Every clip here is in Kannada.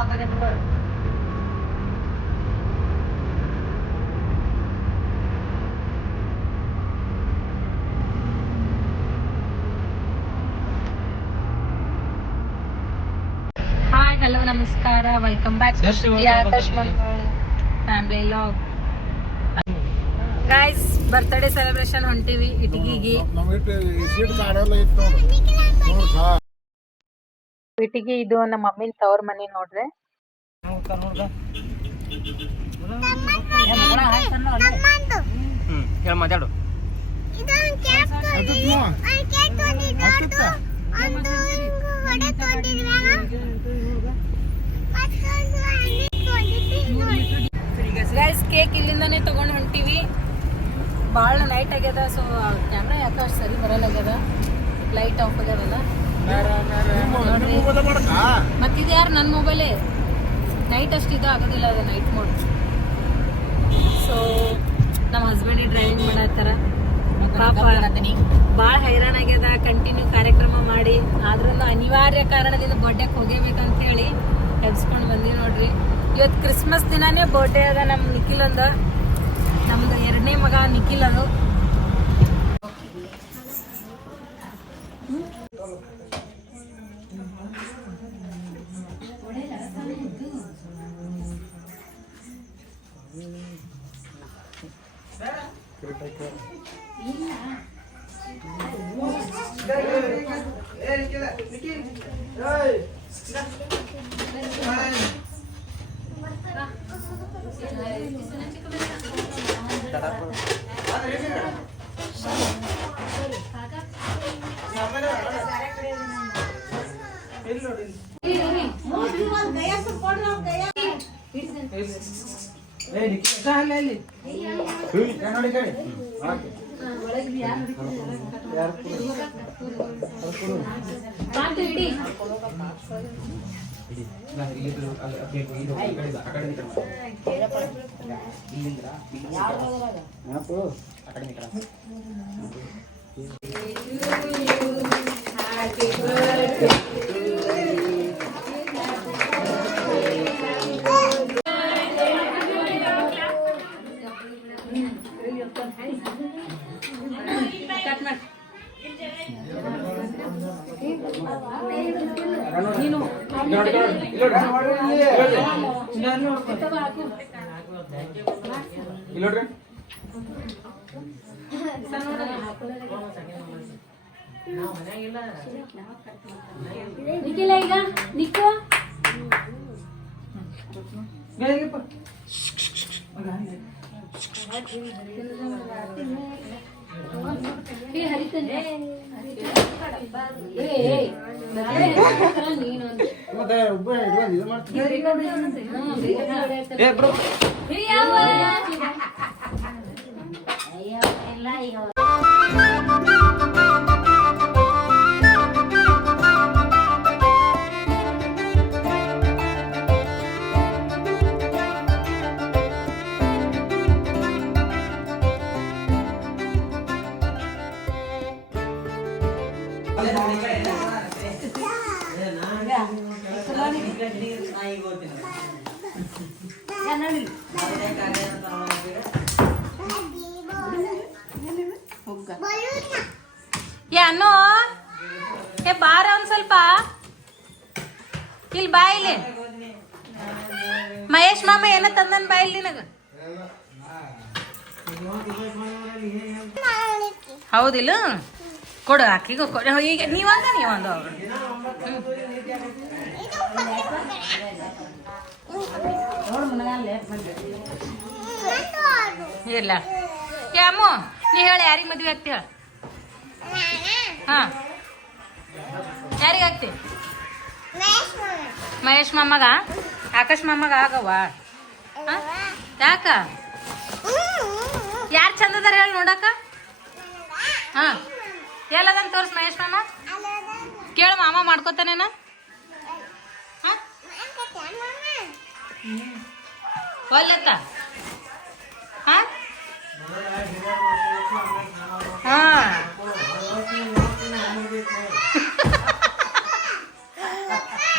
ಹಾಯ್ ಹಲೋ ನಮಸ್ಕಾರ, welcome back Akash Mangal family vlog. Guys, birthday celebration ಹೊಂಟಿವಿ ಇಟಗಿಗಿ. ಇಟಗಿ ಇದು ನಮ್ಮ ಮಮ್ಮಿನ ತವ್ರ ಮನಿ ನೋಡ್ರಿ. ಮಾತಾಡು. ಗೈಸ್, ಕೇಕ್ ಇಲ್ಲಿಂದಾನೆ ತಗೊಂಡ್ ಹೊಂಟಿವಿ. ಭಾಳ ನೈಟ್ ಆಗ್ಯದ, ಸೊ ಕ್ಯಾಮ್ರಾ ಯಾಕೆ ಅಷ್ಟು ಸರಿ ಬರಲ್ಲಾಗ್ಯದ. Light off ಆಗ್ಯದಲ್ಲ. ಮತ್ತಿದು ಯಾರು ನನ್ನ ಮೊಬೈಲೇ. ನೈಟ್ ಅಷ್ಟು ಇದು ಆಗೋದಿಲ್ಲ, ಅದು ನೈಟ್ ಮೋಡ್. ಸೊ ನಮ್ಮ ಹಸ್ಬೆಂಡ್ ಡ್ರೈವಿಂಗ್ ಮಾಡತ್ತಾರ. ಪಾಪ ಭಾಳ ಹೈರಾಣ ಆಗ್ಯದ. ಕಂಟಿನ್ಯೂ ಕಾರ್ಯಕ್ರಮ ಮಾಡಿ ಆದ್ರೂ ಅನಿವಾರ್ಯ ಕಾರಣದಿಂದ ಬರ್ಡೇಗೆ ಹೋಗೇಬೇಕಂತ ಹೇಳಿ ಎಬ್ಸ್ಕೊಂಡು ಬಂದೀವಿ ನೋಡ್ರಿ. ಇವತ್ತು ಕ್ರಿಸ್ಮಸ್ ದಿನಾನೇ ಬರ್ಡೇ ಅದ ನಮ್ಮ ನಿಖಿಲ್ ಅಂದ. ನಮ್ದು 2ನೇ ಮಗ ನಿಖಿಲ್ ಅದು. ನಿಖಿಲ ಈಗ ನಿಕ್ಕು ಅನ್ನು ಬಾರ ಒಂದ್ ಸ್ವಲ್ಪ ಇಲ್ಲಿ ಬಾ. ಇಲ್ಲಿ ಮಹೇಶ್ ಮಾಮ ಏನ ತಂದನ್ ಬಾ ಇಲ್ಲಿ ನಿನಗ. ಹೌದಿಲ್ಲ, ಕೊಡು ಆಕಿಗೂ ಕೊಡು. ಈಗ ನೀವೊಂದು ಇಲ್ಲ ಯಾಮು, ನೀ ಹೇಳಿ ಯಾರಿಗೆ ಮದ್ವೆ ಆಗ್ತಿ ಹೇಳ. ಹಾ, ಯಾರಿಗೆ ಆಗ್ತಿ? ಮಹೇಶ್ ಮಾಮಗ, ಆಕಾಶ್ ಮಾಮಗ ಆಗವ. ಯಾಕ? ಯಾರು ಚಂದದಾರ ಹೇಳಿ ನೋಡಕ. ಹಾ, ಎಲ್ಲದಂತ ತೋರ್ಸ್ ಮಹೇಶ್ ಮಾಮ. ಕೇಳು, ಮಾಮ ಮಾಡ್ಕೋತಾನೇನ? ಒಲ್ಲತ್ತ. ಹಾ ಹಾ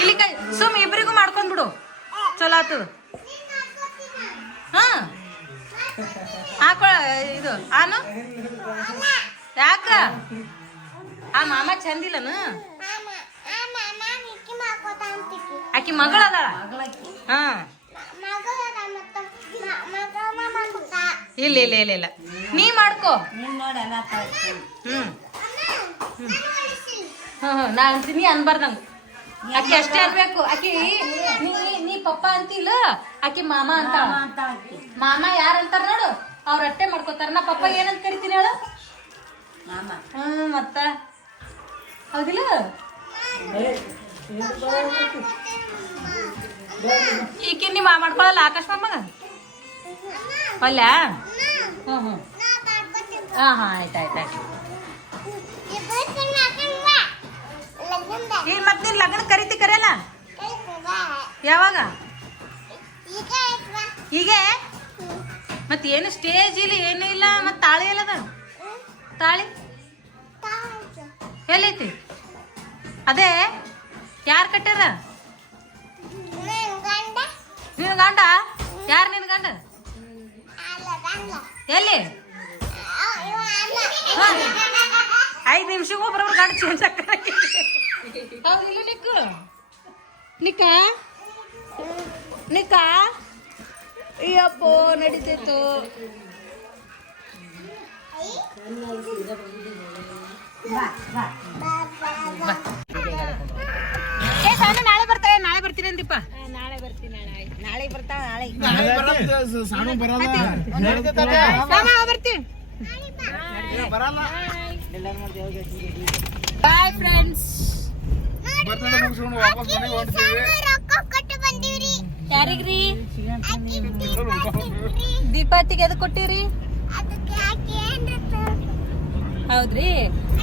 ಇಲ್ಲಿ ಸುಮ್ ಇಬ್ರಿಗೂ ಮಾಡ್ಕೊಂಡ್ಬಿಡು. ಚಲೋ ಆತದ. ಹಾ ಹಾಕೊಳ ಇದು ಆನು ಯಾಕ ಆ ಮಾಮ ಚಂದಿಲ್ಲನು ಆಕಿ ಮಗಳ ಅದಾಳ. ಹಾ ಇಲ್ಲ ಇಲ್ಲ ಇಲ್ಲ ಇಲ್ಲ ನೀ ಮಾಡ್ಕೋ. ನಾ ಅಂತೀನಿ ಅನ್ಬಾರ್ದಂಗ. ಆಕಿ ಅಷ್ಟೇ ಅನ್ಬೇಕು. ಆಕಿ ನೀ ಪಪ್ಪ ಅಂತಿಲ್ಲ, ಆಕಿ ಮಾಮ ಅಂತ. ಮಾಮ ಯಾರ ಅಂತಾರ ನೋಡು, ಅವ್ರ ಅಟ್ಟೆ ಮಾಡ್ಕೋತಾರ. ನಾ ಪಪ್ಪ ಏನಂತ ಕರಿತೀನಿ ಹೇಳು? ಮತ್ತ ಹೌದಿಲ್ಲ? ಈಕಿ ನೀ ಮಾಡ್ಕೊಳಲ್ಲ ಆಕಾಶ ಮಾಮಗ ಅಲ್ಲ? ಹಾ ಆಯ್ತಾಯ್ತಾಯ್ತು. ಈಗ ಮತ್ತೆ ನೀನ್ ಲಗ್ನ ಕರಿಯಲ್ಲ? ಯಾವಾಗ? ಈಗ ಮತ್ ಏನು ಸ್ಟೇಜ್ ಇಲ್ಲ ಏನು ಇಲ್ಲ. ಮತ್ ತಾಳಿ ಎಲ್ಲದ? ತಾಳಿ ಎಲ್ಲೈತಿ? ಅದೇ ಯಾರು ಕಟ್ಟಾರ? ನಿನ್ ಗಂಡ? ಯಾರು ನಿನ್ ಗಂಡ? ಎಲ್ಲಿ? 5 ನಿಮಿಷಕ್ಕೆ ಒಬ್ಬರೊಬ್ರು ಗಂಡ ಚೇಂಜ್ ಆಗ್ತಾರೆ. ಹೌದಿಲ್ಲ ನಿಕ್ಕ ಅಯ್ಯಪ್ಪೋ ನಡೀತೈತು. ನಾಳೆ ಬರ್ತಾರೆ. ನಾಳೆ ಬರ್ತೀನಿ ಅಂದಿಪ್ಪ. ನಾಳೆ ಬರ್ತೀನಿ. ನಾಳೆ ಬರ್ತಾ ಬರ್ತೀನಿ. Bye friends. ಯಾರಿಗ್ರಿ? ದೀಪಾತಿಗೆ ಎದಕ್ ಕೊಟ್ಟಿರಿ? ಹೌದ್ರಿ.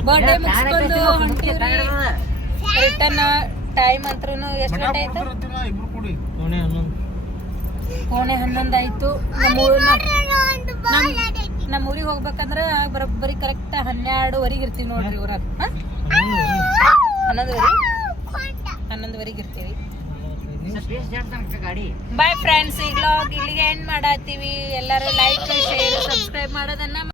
ಬರ್ಡೇ ಮುಗಿಸ್ಕೊಂಡು ಹೊಂಟಿವ್ರಿ. ರಿಟರ್ನ್ ಟೈಮ್ ಅಂತ್ರು ಎಷ್ಟು ಗಂಟೆ ಆಯ್ತು? 11:11 ಆಯ್ತು. ನಮ್ಮ ಊರಿಗೆ ಹೋಗ್ಬೇಕಂದ್ರ ಬರೋಬ್ಬರಿ ಕರೆಕ್ಟ್ 12:15 ಇರ್ತೀವಿ ನೋಡ್ರಿ. ಊರಾಗ 11:15 ಇರ್ತೀವಿ. Bye friends. ಈ ವ್ಲಾಗ್ ಇಲ್ಲಿಗೆ ಎಂಡ್ ಮಾಡತ್ತೀವಿ. ಎಲ್ಲರೂ ಲೈಕ್ ಶೇರ್ ಸಬ್ಸ್ಕ್ರೈಬ್ ಮಾಡೋದನ್ನ